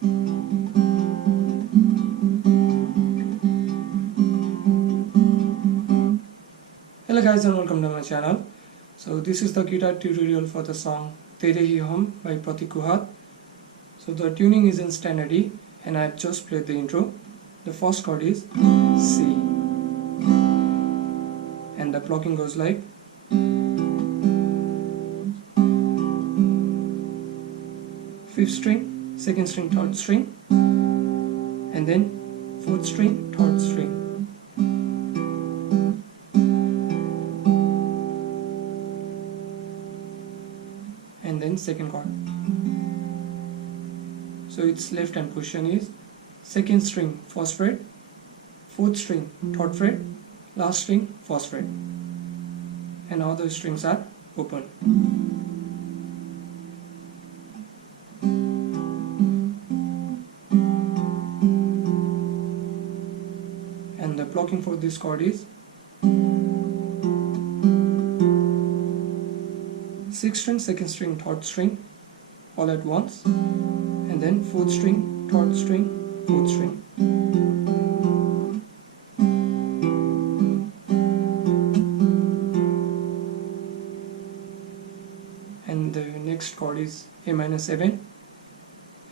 Hello guys and welcome to my channel. So this is the guitar tutorial for the song Tere by Prateek Kuhad. So the tuning is in standard E and I have just played the intro. The first chord is C and the plucking goes like fifth string, second string, third string, and then fourth string, third string. And then second chord. So its left hand position is second string, first fret, fourth string, third fret, last string, first fret, and all the strings are open. And the plucking for this chord is sixth string, second string, third string all at once, and then fourth string, third string, fourth string. And the next chord is A-7,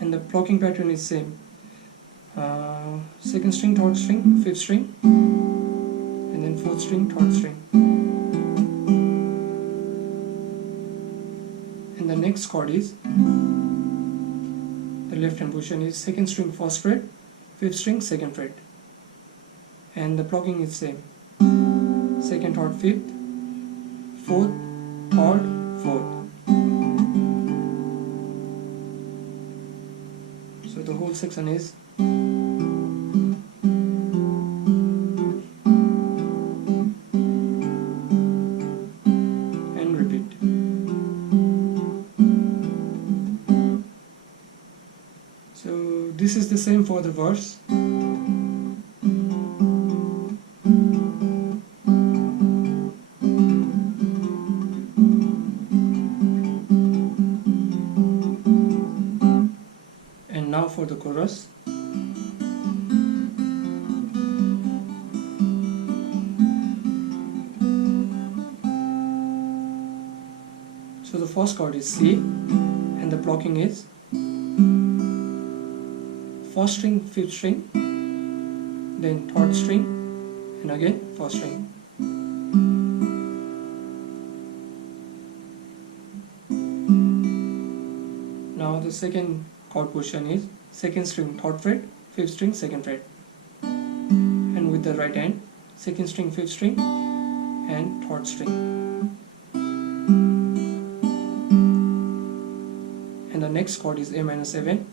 and the plucking pattern is same. Second string, third string, fifth string, and then fourth string, third string. And the next chord is, the left hand position is second string, first fret, fifth string, second fret, and the plucking is same. Second, third, fifth, fourth, third, fourth. So the whole section is and repeat. So this is the same for the verse. And now for the chorus. So the first chord is C and the plucking is first string, fifth string, then third string, and again first string. Now the second chord position is second string, third fret, fifth string, second fret, and with the right hand second string, fifth string, and third string. And the next chord is A-7,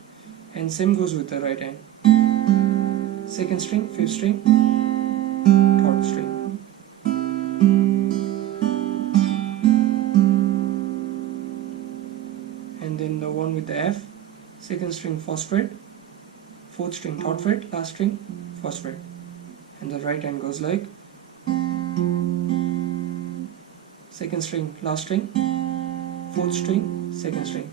and same goes with the right hand. Second string, fifth string, third string. And then the one with the F, second string, first fret, fourth string, third fret, last string, first fret. And the right hand goes like second string, last string, fourth string, second string.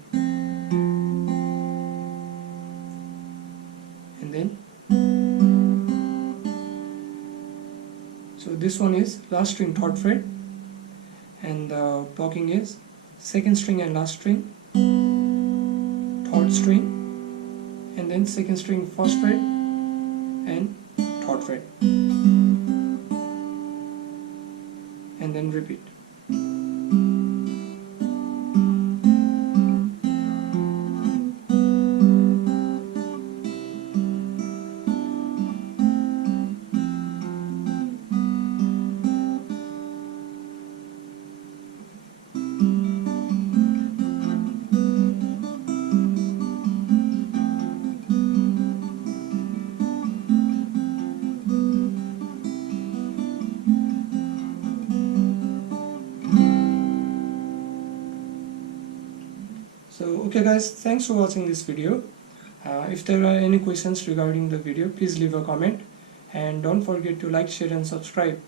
And then so this one is last string, third fret, and the plucking is second string and last string, third string, and then second string, first fret, and third fret, and then repeat. So okay guys, thanks for watching this video. If there are any questions regarding the video, please leave a comment and don't forget to like, share and subscribe.